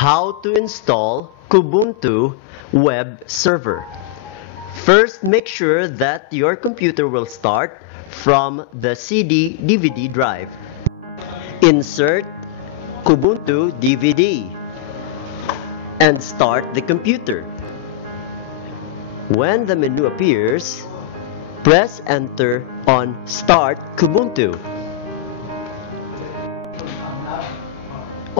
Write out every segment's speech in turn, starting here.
How to install Kubuntu web server. First, make sure that your computer will start from the CD/DVD drive. Insert Kubuntu DVD and start the computer. When the menu appears, press Enter on Start Kubuntu.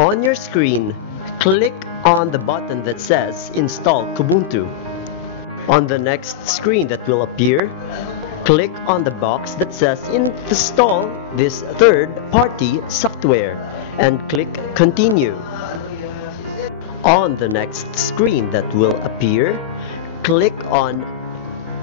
On your screen, click on the button that says Install Kubuntu. On the next screen that will appear, click on the box that says Install this third-party software and click Continue. On the next screen that will appear, click on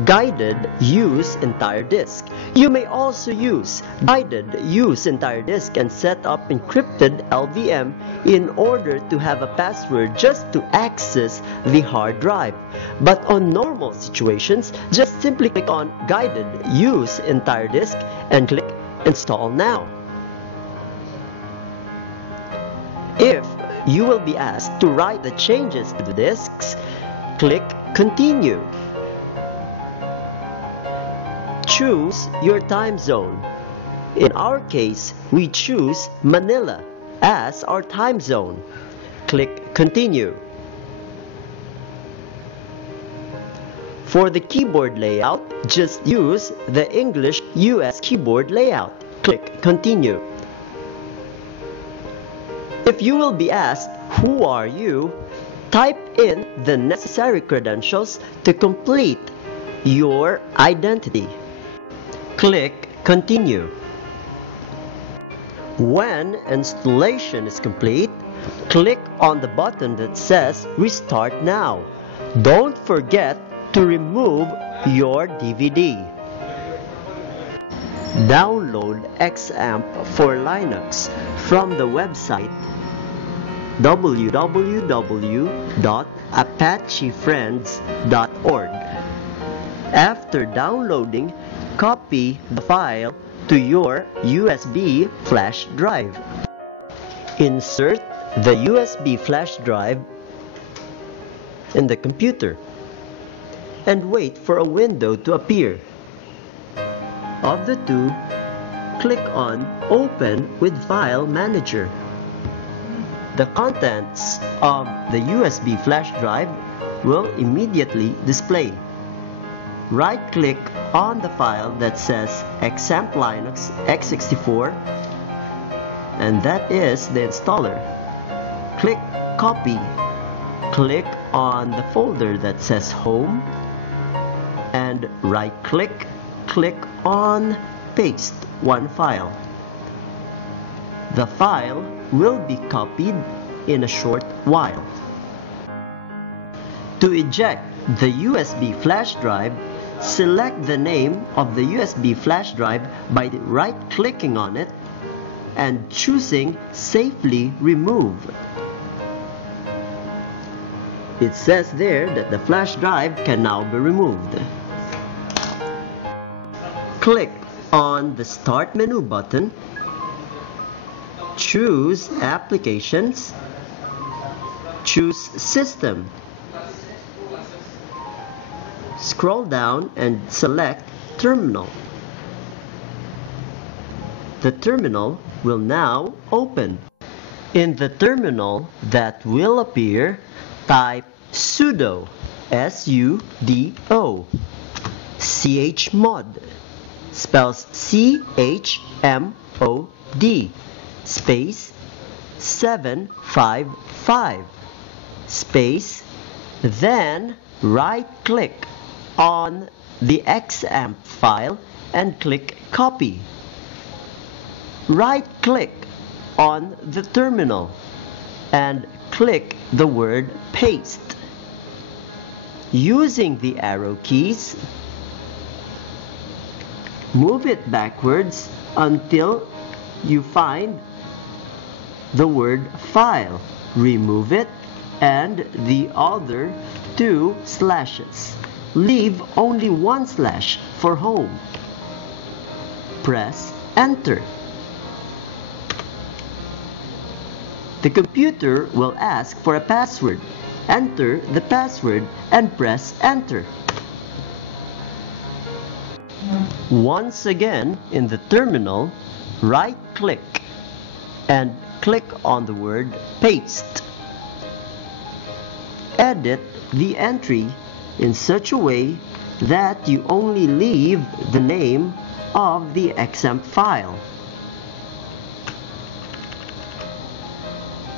Guided Use Entire Disk. You may also use Guided Use Entire Disk and set up encrypted LVM in order to have a password just to access the hard drive. But on normal situations, just simply click on Guided Use Entire Disk and click Install Now. If you will be asked to write the changes to the disks, click Continue. Choose your time zone. In our case, we choose Manila as our time zone. Click Continue. For the keyboard layout, just use the English US keyboard layout. Click Continue. If you will be asked, who are you? Type in the necessary credentials to complete your identity. Click Continue. When installation is complete, click on the button that says Restart Now. Don't forget to remove your DVD. Download XAMPP for Linux from the website www.apachefriends.org. After downloading, copy the file to your USB flash drive. Insert the USB flash drive in the computer and wait for a window to appear. Of the two, click on Open with File Manager. The contents of the USB flash drive will immediately display. Right-click on the file that says XAMPP Linux x64, and that is the installer. Click Copy. Click on the folder that says Home, and right-click, click on Paste one file. The file will be copied in a short while. To eject the USB flash drive, select the name of the USB flash drive by right-clicking on it and choosing Safely Remove. It says there that the flash drive can now be removed. Click on the Start menu button, choose Applications, choose System. Scroll down and select Terminal. The terminal will now open. In the terminal that will appear, type sudo, S-U-D-O, chmod, spells C-H-M-O-D, space 755, space, then right-click on the XAMPP file and click Copy. Right-click on the terminal and click the word Paste. Using the arrow keys, move it backwards until you find the word File. Remove it and the other two slashes. Leave only one slash for Home. Press Enter. The computer will ask for a password. Enter the password and press enter. Once again, in the terminal, right-click and click on the word paste. Edit the entry in such a way that you only leave the name of the XAMPP file.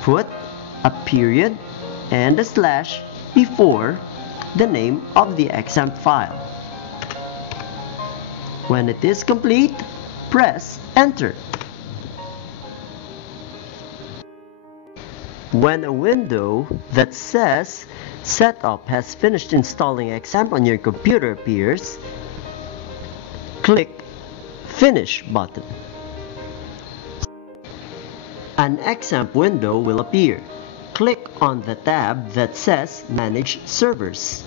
Put a period and a slash before the name of the XAMPP file. When it is complete, press enter. When a window that says Setup has finished installing XAMPP on your computer appears, click Finish button. An XAMPP window will appear. Click on the tab that says Manage Servers.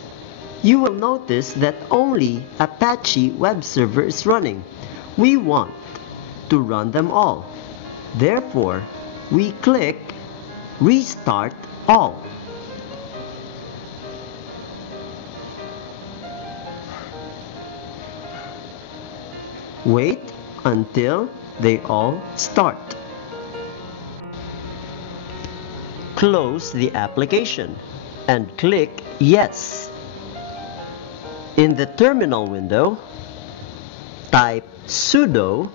You will notice that only Apache web server is running. We want to run them all. Therefore, we click Restart All. Wait until they all start. Close the application and click Yes. In the terminal window, type sudo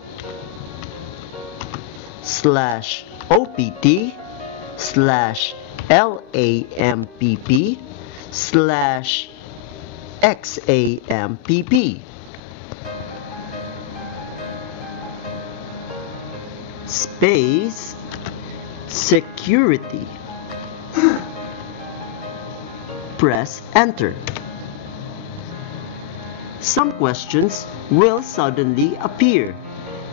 /opt/lampp/xampp space security. Press enter. Some questions will suddenly appear.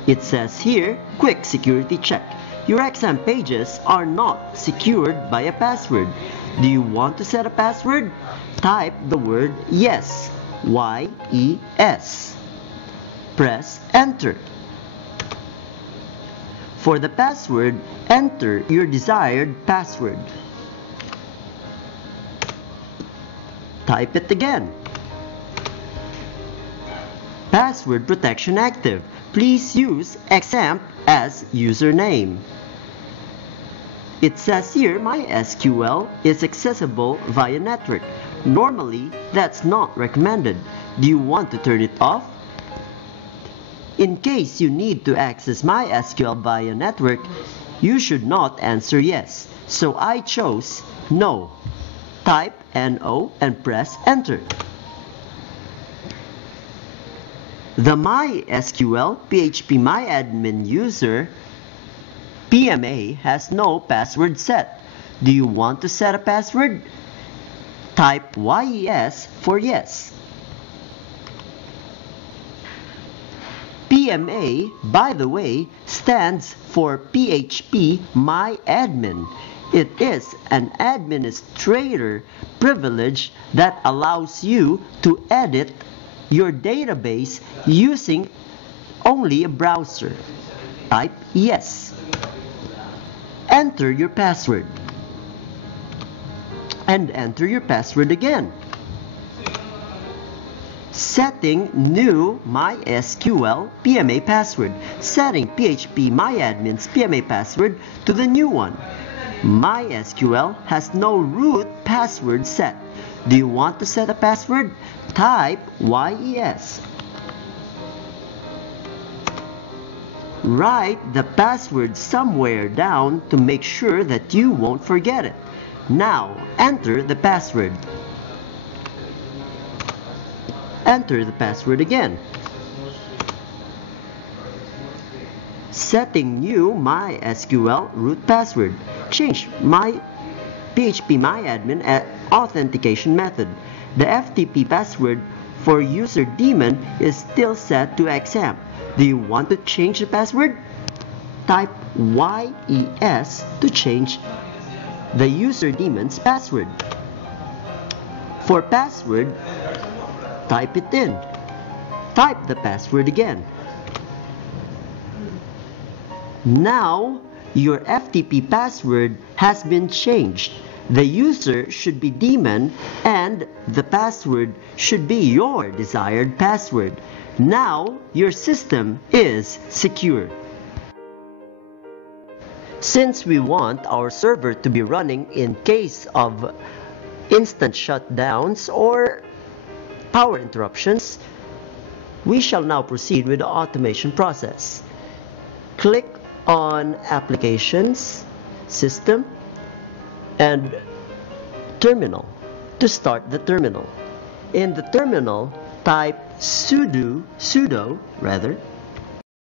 It says here, quick security check. Your XAMPP pages are not secured by a password. Do you want to set a password? Type the word yes, Y-E-S. Press enter. For the password, enter your desired password. Type it again. Password protection active. Please use XAMPP as username. It says here MySQL is accessible via network. Normally, that's not recommended. Do you want to turn it off? In case you need to access MySQL via network, you should not answer yes. So I chose no. Type NO and press enter. The MySQL phpMyAdmin user PMA has no password set. Do you want to set a password? Type YES for yes. PMA, by the way, stands for phpMyAdmin. It is an administrator privilege that allows you to edit your database using only a browser. Type yes. Enter your password. And enter your password again. Setting new MySQL PMA password. Setting phpMyAdmin's PMA password to the new one. MySQL has no root password set. Do you want to set a password? Type YES. Write the password somewhere down to make sure that you won't forget it. Now, enter the password. Enter the password again. Setting new MySQL root password. Change my phpMyAdmin authentication method. The FTP password for user daemon is still set to XAMPP. Do you want to change the password? Type YES to change the user daemon's password. For password, type it in. Type the password again. Now, your FTP password has been changed. The user should be daemon and the password should be your desired password. Now your system is secure. Since we want our server to be running in case of instant shutdowns or power interruptions, we shall now proceed with the automation process. Click on Applications, System, and Terminal to start the terminal. In the terminal, type sudo